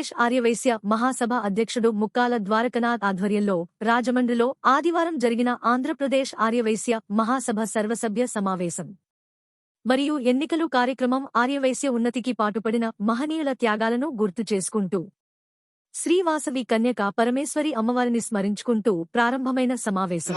ఆంధ్రప్రదేశ్ ఆర్యవైశ్య మహాసభ అధ్యక్షుడు ముక్కాల ద్వారకనాథ్ ఆధ్వర్యంలో రాజమండ్రిలో ఆదివారం జరిగిన ఆంధ్రప్రదేశ్ ఆర్యవైశ్య మహాసభ సర్వసభ్య సమావేశం. మరియు ఎన్నికలు కార్యక్రమం ఆర్యవైశ్య ఉన్నతికి పాటుపడిన మహనీయుల త్యాగాలను గుర్తు చేసుకుంటూ శ్రీవాసవి కన్యక పరమేశ్వరి అమ్మవారిని స్మరించుకుంటూ ప్రారంభమైన సమావేశం.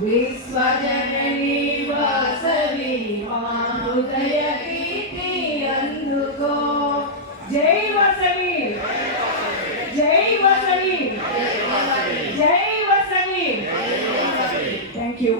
విశ్వజనని వాసవి మానుదయ కీర్తి అందుకో జై వసవి జై వసవి జై వసవి థ్యాంక్ యూ